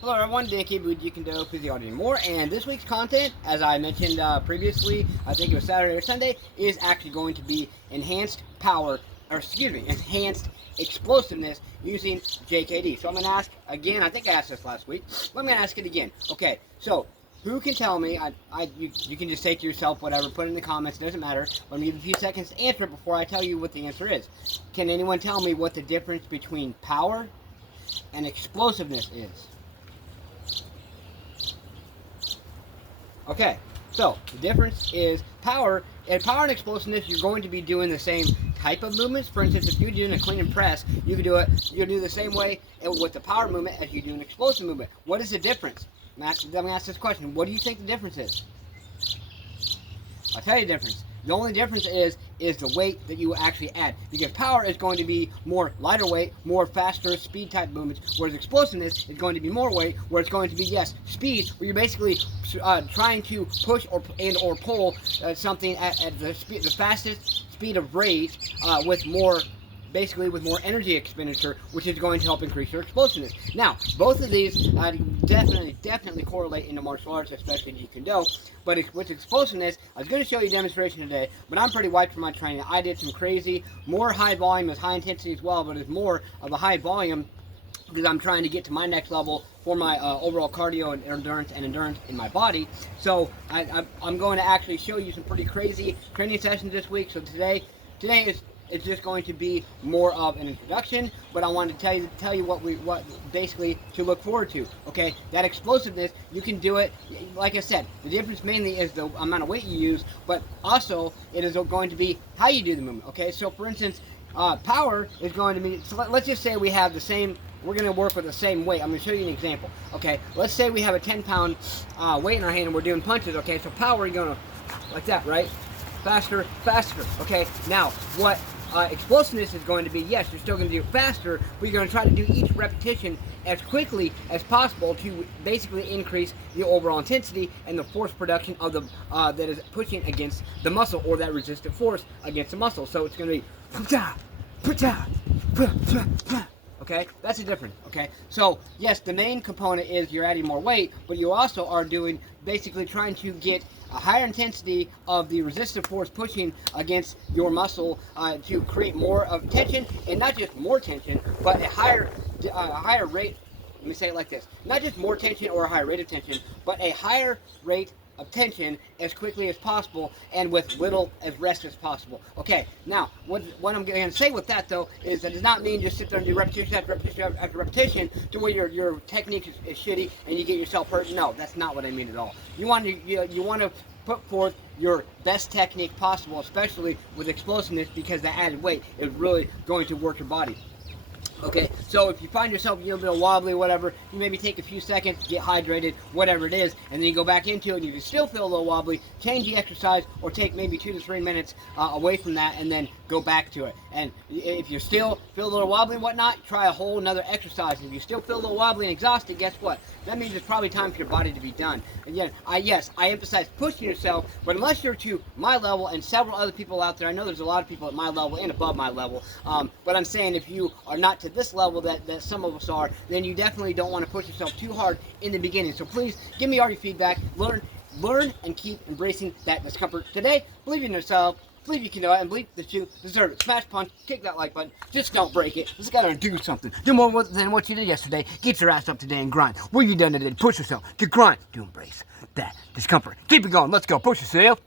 Hello everyone, JKD, you can do with the audio more, and this week's content, as I mentioned previously, I think it was Saturday or Sunday, is actually going to be enhanced power, or excuse me, enhanced explosiveness using JKD. So I'm going to ask again, I think I asked this last week, but I'm going to ask it again. Okay, so who can tell me, you can just say to yourself whatever, put it in the comments, doesn't matter, let me give you a few seconds to answer it before I tell you what the answer is. Can anyone tell me what the difference between power and explosiveness is? Okay, so the difference is power. In power and explosiveness, you're going to be doing the same type of movements. For instance, if you're doing a clean and press, you can do it. You'll do the same way with the power movement as you do an explosive movement. What is the difference? I'm going to ask this question. What do you think the difference is? I'll tell you the difference. The only difference is the weight that you actually add. Because power is going to be more lighter weight, more faster speed type movements, whereas explosiveness is going to be more weight, where it's going to be, yes, speed, where you're basically trying to push or pull something at the fastest speed of rate with more energy expenditure, which is going to help increase your explosiveness. Now, both of these definitely correlate into martial arts, especially Jeet Kune. But with explosiveness, I was going to show you a demonstration today, but I'm pretty wiped from my training. I did some crazy, more high volume, as high intensity as well, but it's more of a high volume because I'm trying to get to my next level for my overall cardio and endurance in my body. So I'm going to actually show you some pretty crazy training sessions this week. So today it's just going to be more of an introduction, but I wanted to tell you what basically to look forward to. Okay, that explosiveness, you can do it. Like I said, the difference mainly is the amount of weight you use, but also it is going to be how you do the movement. Okay, so for instance, power is going to be. So let's just say we have the same. We're going to work with the same weight. I'm going to show you an example. Okay, let's say we have a 10-pound weight in our hand and we're doing punches. Okay, so power, you're going to like that, right? Faster. Okay, now what? Explosiveness is going to be, yes, you're still going to do it faster, but you're going to try to do each repetition as quickly as possible to basically increase the overall intensity and the force production of the that is pushing against the muscle, or that resistant force against the muscle. So it's going to be okay, that's the difference. Okay, so yes, the main component is you're adding more weight, but you also are doing basically trying to get a higher intensity of the resistive force pushing against your muscle to create more of tension, and not just more tension, but a higher rate. Let me say it like this: not just more tension or a higher rate of tension, but a higher rate of tension as quickly as possible and with little as rest as possible. Okay, now what I'm going to say with that though is that does not mean just sit there and do repetition after repetition after repetition to where your technique is shitty and you get yourself hurt. No, that's not what I mean at all. You want to put forth your best technique possible, especially with explosiveness, because the added weight is really going to work your body. Okay, so if you find yourself a little bit wobbly or whatever, you maybe take a few seconds, get hydrated, whatever it is, and then you go back into it, and if you still feel a little wobbly, change the exercise, or take maybe 2 to 3 minutes away from that, and then go back to it. And if you still feel a little wobbly and whatnot, try a whole nother exercise. If you still feel a little wobbly and exhausted, guess what? That means it's probably time for your body to be done. And yet, I emphasize pushing yourself, but unless you're to my level and several other people out there, I know there's a lot of people at my level and above my level, but I'm saying if you are not to this level that some of us are, then you definitely don't want to push yourself too hard in the beginning. So please give me all your feedback, learn and keep embracing that discomfort today. Believe in yourself, believe you can do it, and believe that you deserve it. Smash, punch, kick that like button, just don't break it. Just gotta do something. Do more than what you did yesterday. Get your ass up today and grind. What you done today? Push yourself to grind, to embrace that discomfort. Keep it going, let's go, push yourself.